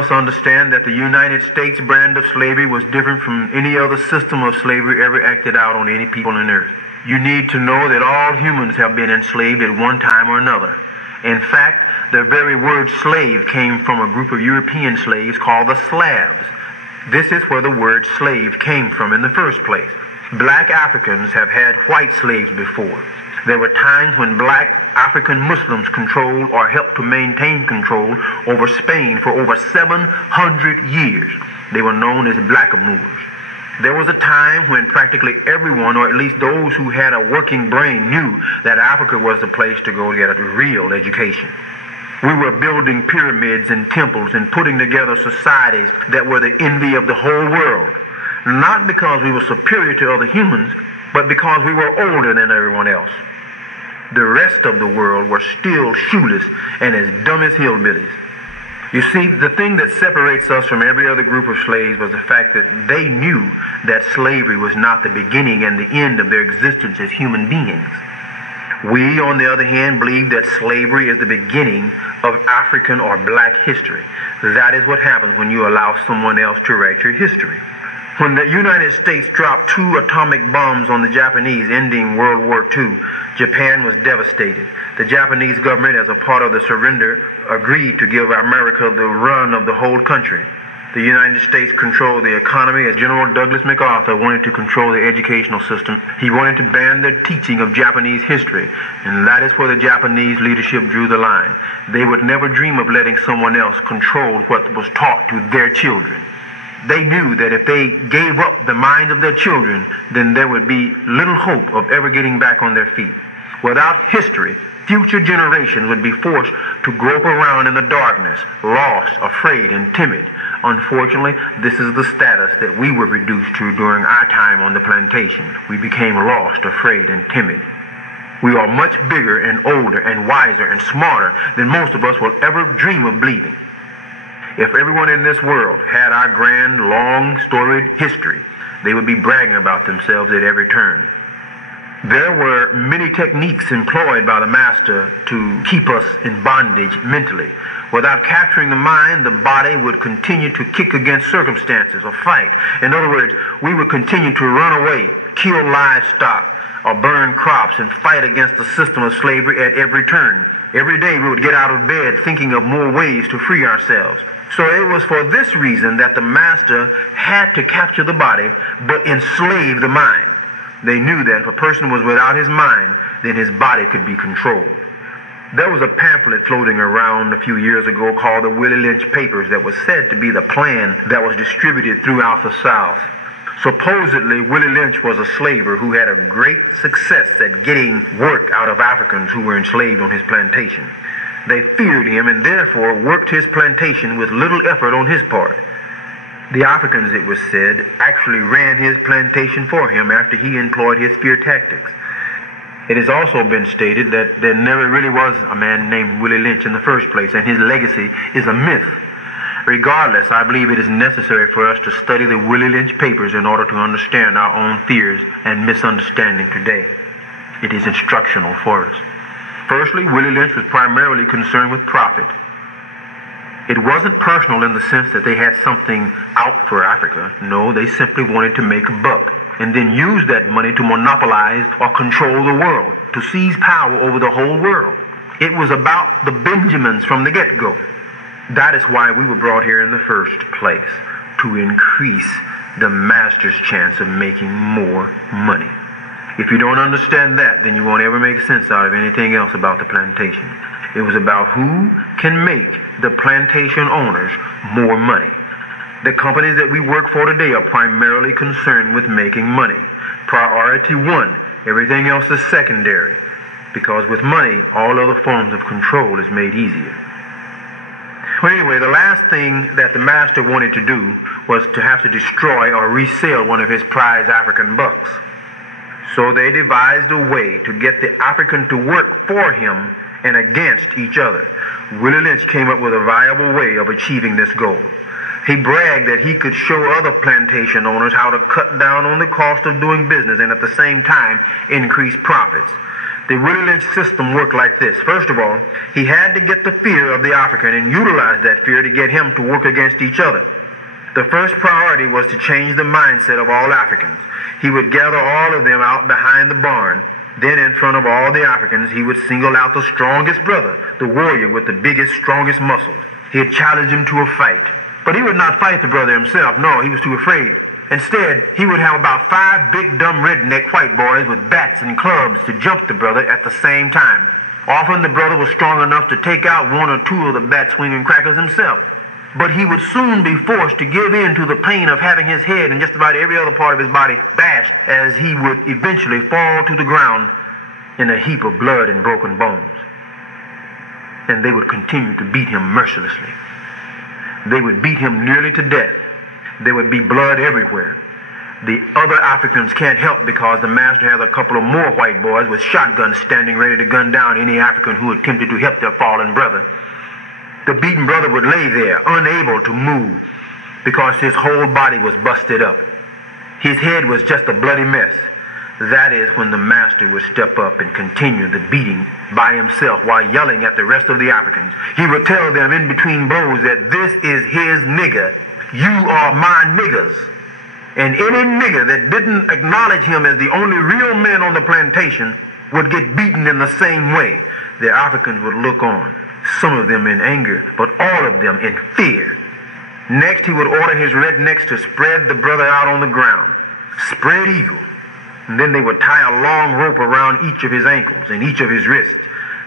must understand that the United States brand of slavery was different from any other system of slavery ever acted out on any people on earth. You need to know that all humans have been enslaved at one time or another. In fact, the very word slave came from a group of European slaves called the Slavs. This is where the word slave came from in the first place. Black Africans have had white slaves before. There were times when black African Muslims controlled or helped to maintain control over Spain for over 700 years. They were known as blackamoors. There was a time when practically everyone, or at least those who had a working brain, knew that Africa was the place to go get a real education. We were building pyramids and temples and putting together societies that were the envy of the whole world. Not because we were superior to other humans, but because we were older than everyone else. The rest of the world were still shoeless and as dumb as hillbillies. You see, the thing that separates us from every other group of slaves was the fact that they knew that slavery was not the beginning and the end of their existence as human beings. We, on the other hand, believe that slavery is the beginning of African or black history. That is what happens when you allow someone else to write your history. When the United States dropped 2 atomic bombs on the Japanese, ending World War II, Japan was devastated. The Japanese government, as a part of the surrender, agreed to give America the run of the whole country. The United States controlled the economy as General Douglas MacArthur wanted to control the educational system. He wanted to ban the teaching of Japanese history, and that is where the Japanese leadership drew the line. They would never dream of letting someone else control what was taught to their children. They knew that if they gave up the minds of their children, then there would be little hope of ever getting back on their feet. Without history, future generations would be forced to grope around in the darkness, lost, afraid, and timid. Unfortunately, this is the status that we were reduced to during our time on the plantation. We became lost, afraid, and timid. We are much bigger and older and wiser and smarter than most of us will ever dream of believing. If everyone in this world had our grand, long, storied history, they would be bragging about themselves at every turn. There were many techniques employed by the master to keep us in bondage mentally. Without capturing the mind, the body would continue to kick against circumstances or fight. In other words, we would continue to run away, kill livestock, or burn crops and fight against the system of slavery at every turn. Every day we would get out of bed thinking of more ways to free ourselves. So it was for this reason that the master had to capture the body but enslave the mind. They knew that if a person was without his mind, then his body could be controlled. There was a pamphlet floating around a few years ago called the Willie Lynch Papers that was said to be the plan that was distributed throughout the South. Supposedly, Willie Lynch was a slaver who had a great success at getting work out of Africans who were enslaved on his plantation. They feared him and therefore worked his plantation with little effort on his part. The Africans, it was said, actually ran his plantation for him after he employed his fear tactics. It has also been stated that there never really was a man named Willie Lynch in the first place, and his legacy is a myth. Regardless, I believe it is necessary for us to study the Willie Lynch Papers in order to understand our own fears and misunderstanding today. It is instructional for us. Firstly, Willie Lynch was primarily concerned with profit. It wasn't personal in the sense that they had something out for Africa. No, they simply wanted to make a buck and then use that money to monopolize or control the world, to seize power over the whole world. It was about the Benjamins from the get-go. That is why we were brought here in the first place, to increase the master's chance of making more money. If you don't understand that, then you won't ever make sense out of anything else about the plantation. It was about who can make the plantation owners more money. The companies that we work for today are primarily concerned with making money. Priority 1, everything else is secondary, because with money, all other forms of control is made easier. Well, anyway, the last thing that the master wanted to do was to have to destroy or resell one of his prize African bucks. So they devised a way to get the African to work for him and against each other. Willie Lynch came up with a viable way of achieving this goal. He bragged that he could show other plantation owners how to cut down on the cost of doing business and at the same time increase profits. The Willie Lynch system worked like this. First of all, he had to get the fear of the African and utilize that fear to get him to work against each other. The first priority was to change the mindset of all Africans. He would gather all of them out behind the barn. Then in front of all the Africans, he would single out the strongest brother, the warrior with the biggest, strongest muscles. He'd challenge him to a fight. But he would not fight the brother himself. No, he was too afraid. Instead, he would have about 5 big, dumb redneck white boys with bats and clubs to jump the brother at the same time. Often the brother was strong enough to take out 1 or 2 of the bat-swinging crackers himself. But he would soon be forced to give in to the pain of having his head and just about every other part of his body bashed, as he would eventually fall to the ground in a heap of blood and broken bones. And they would continue to beat him mercilessly. They would beat him nearly to death. There would be blood everywhere. The other Africans can't help because the master has a couple of more white boys with shotguns standing ready to gun down any African who attempted to help their fallen brother. The beaten brother would lay there, unable to move, because his whole body was busted up. His head was just a bloody mess. That is when the master would step up and continue the beating by himself while yelling at the rest of the Africans. He would tell them in between blows that this is his nigger. You are my niggers. And any nigger that didn't acknowledge him as the only real man on the plantation would get beaten in the same way. The Africans would look on, some of them in anger, but all of them in fear. Next, he would order his rednecks to spread the brother out on the ground, spread eagle. And then they would tie a long rope around each of his ankles and each of his wrists.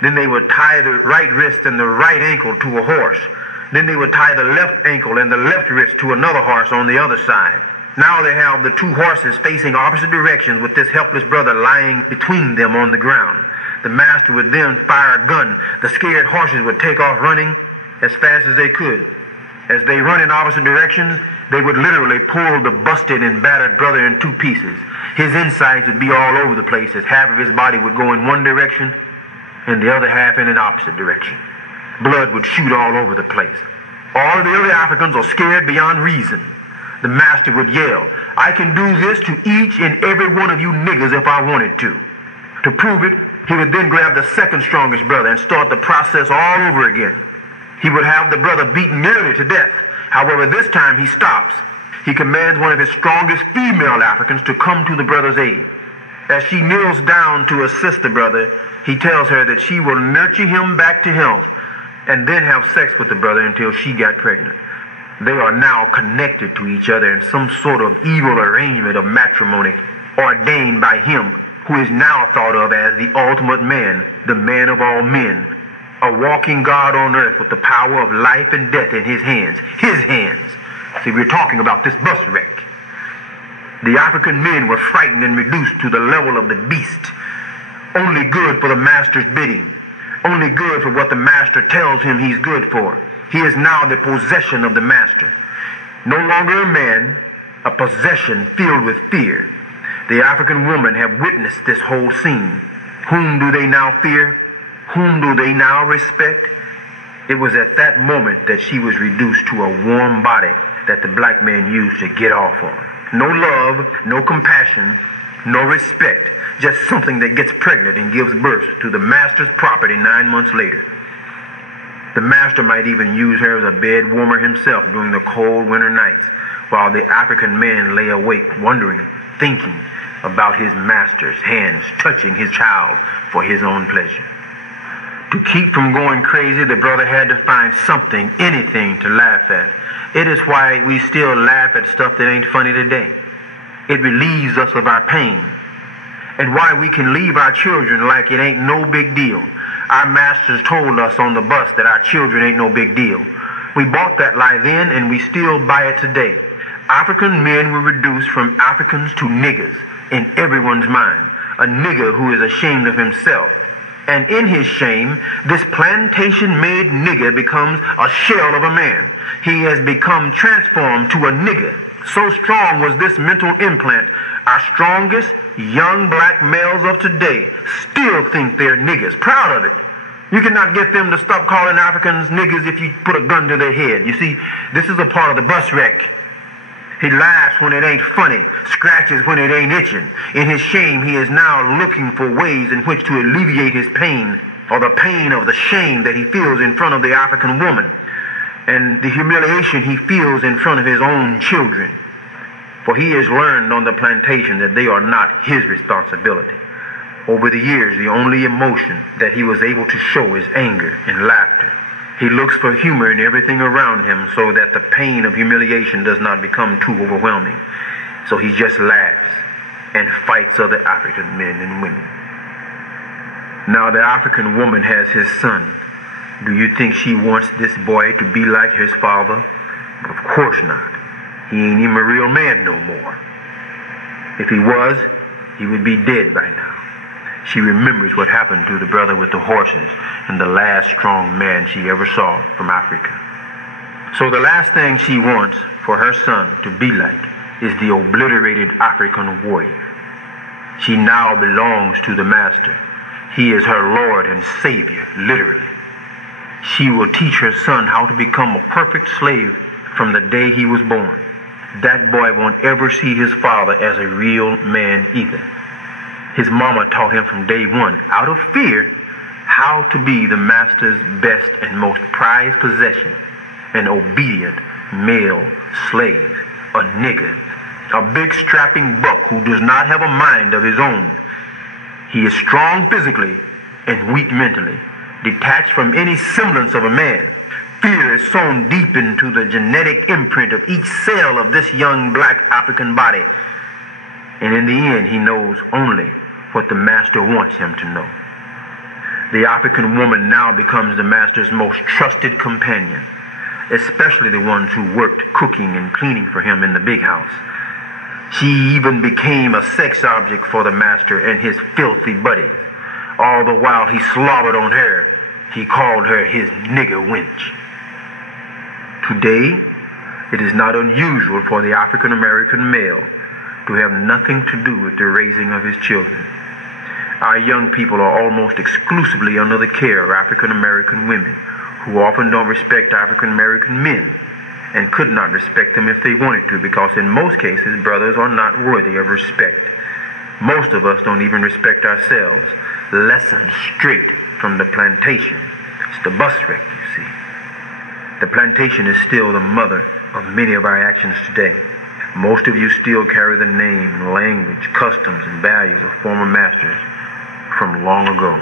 Then they would tie the right wrist and the right ankle to a horse. Then they would tie the left ankle and the left wrist to another horse on the other side. Now they have the 2 horses facing opposite directions with this helpless brother lying between them on the ground. The master would then fire a gun. The scared horses would take off running as fast as they could. As they run in opposite directions, they would literally pull the busted and battered brother in 2 pieces. His insides would be all over the place as half of his body would go in one direction and the other half in an opposite direction. Blood would shoot all over the place. All of the other Africans are scared beyond reason. The master would yell, "I can do this to each and every one of you niggers if I wanted to." To prove it, he would then grab the second strongest brother and start the process all over again. He would have the brother beaten nearly to death. However, this time he stops. He commands one of his strongest female Africans to come to the brother's aid. As she kneels down to assist the brother, he tells her that she will nurture him back to health and then have sex with the brother until she got pregnant. They are now connected to each other in some sort of evil arrangement of matrimony ordained by him who is now thought of as the ultimate man, the man of all men, a walking God on earth with the power of life and death in his hands. His hands. See, we're talking about this bus wreck. The African men were frightened and reduced to the level of the beast. Only good for the master's bidding. Only good for what the master tells him he's good for. He is now the possession of the master. No longer a man, a possession filled with fear. The African women have witnessed this whole scene. Whom do they now fear? Whom do they now respect? It was at that moment that she was reduced to a warm body that the black man used to get off on. No love, no compassion, no respect. Just something that gets pregnant and gives birth to the master's property 9 months later. The master might even use her as a bed warmer himself during the cold winter nights, while the African man lay awake, wondering, thinking about his master's hands touching his child for his own pleasure. To keep from going crazy, the brother had to find something, anything to laugh at. It is why we still laugh at stuff that ain't funny today. It relieves us of our pain. And why we can leave our children like it ain't no big deal. Our masters told us on the bus that our children ain't no big deal. We bought that lie then, and we still buy it today. African men were reduced from Africans to niggers in everyone's mind. A nigger who is ashamed of himself. And in his shame, this plantation-made nigger becomes a shell of a man. He has become transformed to a nigger. So strong was this mental implant, our strongest young black males of today still think they're niggers, proud of it. You cannot get them to stop calling Africans niggers if you put a gun to their head. You see, this is a part of the bus wreck. He laughs when it ain't funny, scratches when it ain't itching. In his shame, he is now looking for ways in which to alleviate his pain, or the pain of the shame that he feels in front of the African woman, and the humiliation he feels in front of his own children. For he has learned on the plantation that they are not his responsibility. Over the years, the only emotion that he was able to show is anger and laughter. He looks for humor in everything around him so that the pain of humiliation does not become too overwhelming. So he just laughs and fights other African men and women. Now the African woman has his son. Do you think she wants this boy to be like his father? Of course not. He ain't even a real man no more. If he was, he would be dead by now. She remembers what happened to the brother with the horses and the last strong man she ever saw from Africa. So the last thing she wants for her son to be like is the obliterated African warrior. She now belongs to the master. He is her Lord and Savior, literally. She will teach her son how to become a perfect slave from the day he was born. That boy won't ever see his father as a real man either. His mama taught him from day one, out of fear, how to be the master's best and most prized possession, an obedient male slave, a nigger, a big strapping buck who does not have a mind of his own. He is strong physically and weak mentally, detached from any semblance of a man. Fear is sewn deep into the genetic imprint of each cell of this young black African body. And in the end, he knows only what the master wants him to know. The African woman now becomes the master's most trusted companion, especially the ones who worked cooking and cleaning for him in the big house. She even became a sex object for the master and his filthy buddies. All the while he slobbered on her, he called her his nigger wench. Today, it is not unusual for the African American male to have nothing to do with the raising of his children. Our young people are almost exclusively under the care of African American women, who often don't respect African American men, and could not respect them if they wanted to, because in most cases, brothers are not worthy of respect. Most of us don't even respect ourselves. Lessons straight from the plantation. It's the bus wreck, you see. The plantation is still the mother of many of our actions today. Most of you still carry the name, language, customs, and values of former masters from long ago.